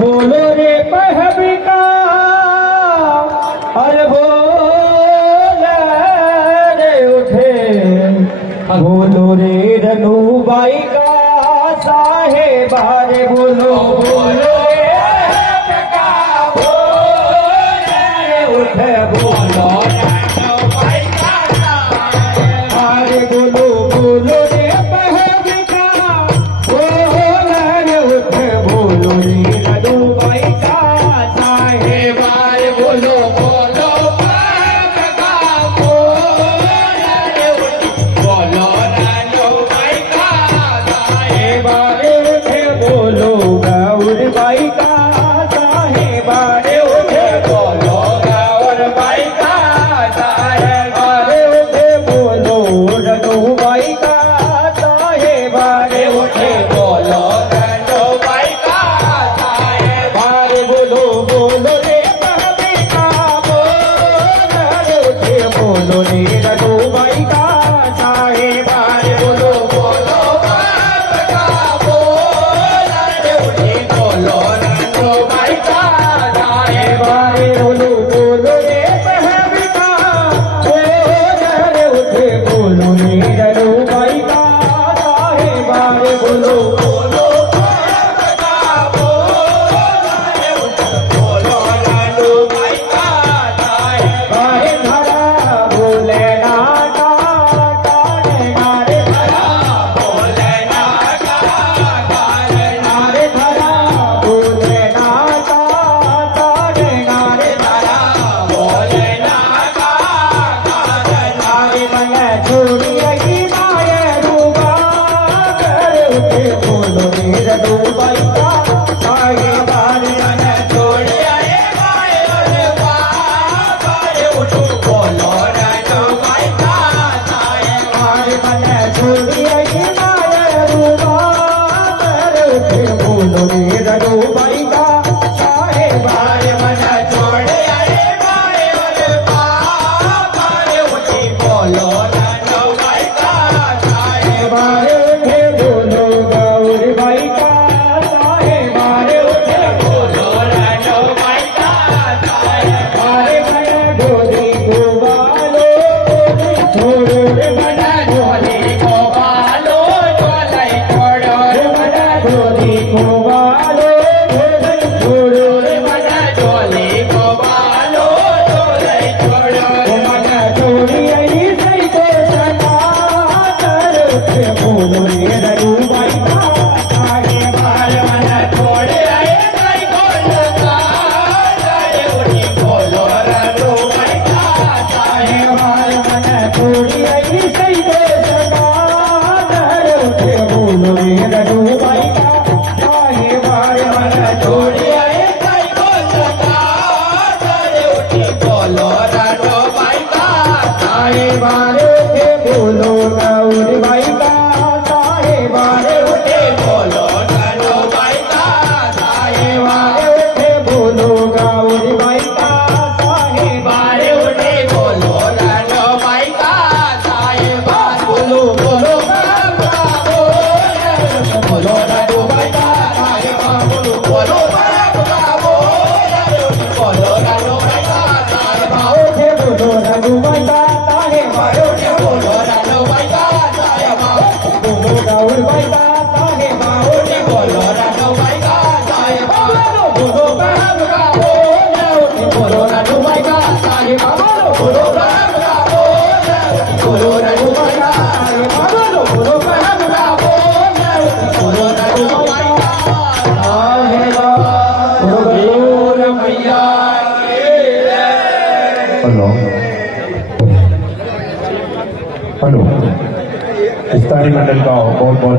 बोलो रे पहबिका अरे बोल रे उठे बोलो रे रनुबाई का साहेबा रे बोलो बोलो रे पहबिका बोल रे उठे बोलो रनुबाई का साहेबा रे बोलो बोलो रे पहबिका बोल रे उठे बोलो रे रनुबाई का साहेबा रे बोलो बोलो पहबिका बोल रे उठे बोलो रनुबाई का साहेबा रे उठे बोलो गौरबाई का साहेबा रे उठे बोलो गौरबाई का साहेबा रे उठे बोलो रनुबाई का साहेबा रे उठे बोलो रनुबाई का साहेबा रे बोलो बोलो रे पहबिका बोल रे उठे बोलो रे रनुबाई का साहेबा रे बोलो बोलो पहबिका बोल रे उठे बोलो रनुबाई का साहेबा रे बोलो बोलो रे पहबिका बोल रे उठे बोलो रे रनुबाई का साहेबा रे बोलो बोलो पहबिका बोल रे उठे बोलो रनुबाई का साहेबा रे धरा बोले नाटा तारे नारे धरा बोले नाटा तारे नारे धरा बोले नाटा तारे नारे धरा बोले नाटा तारे नारे मन छोड़ी रही माये रूबा कर उठे बोलो रे रनुबाई का साहेबा रे मन छोड़ी रही माये रूबा कर उठे बोलो रनुबाई का साहेबा रे मन छोड़ी रही माये रूबा कर उठे बोलो रे रनुबाई का साहेबा रे मन छोड़ी रही माये रूबा कर उठे बोलो रनुबाई का साहेबा रे उठे बोलो गौरबाई का साहेबा रे उठे बोलो रनुबाई का साहेबा रे मन गोदी को बालो छोड़ो रे मन गोदी को बालो चोलाई छोड़ो रे मन गोदी को बालो छोड़ो रे मन गोदी को बालो चोलाई छोड़ो रे मन छोड़ी आई सही को सना कर उठे बोलो रे रनुबाई का साहेबा रे मन छोड़े आई सही को सना कर उठे बोलो रनुबाई का साहेबा रे मन छोड़ी आई सही को सना कर उठे बोलो रे रनुबाई का साहेबा रे मन छोड़ी आई सही को सना कर उठे बोलो रनुबाई का साहेबा रे उठे बोलो गौरबाई का साहेबा रे उठे बोलो रनुबाई का साहेबा रे उठे बोलो गौरबाई का साहेबा रे उठे बोलो रनुबाई का साहेबा बोलो बोलो पहबिका बोल बोलो रनुबाई का साहेबा बोलो बोलो पहबिका बोल बोलो रनुबाई का साहेबा उठे बोलो रनुबाई का साहेबा उठे बोलो रनुबाई का साहेबा बोलो गौरबाई का साहेबा उठे बोलो रनुबाई का साहेबा बोलो पहबिका बोल उठे बोलो रनुबाई का साहेबा बोलो पहबिका बोल बोलो रनुबाई का साहेबा बोलो पहबिका बोल बोलो रनुबाई का साहेबा बोलो मैया हेलो हेलो स्थानीय मंडल का बहुत बहुत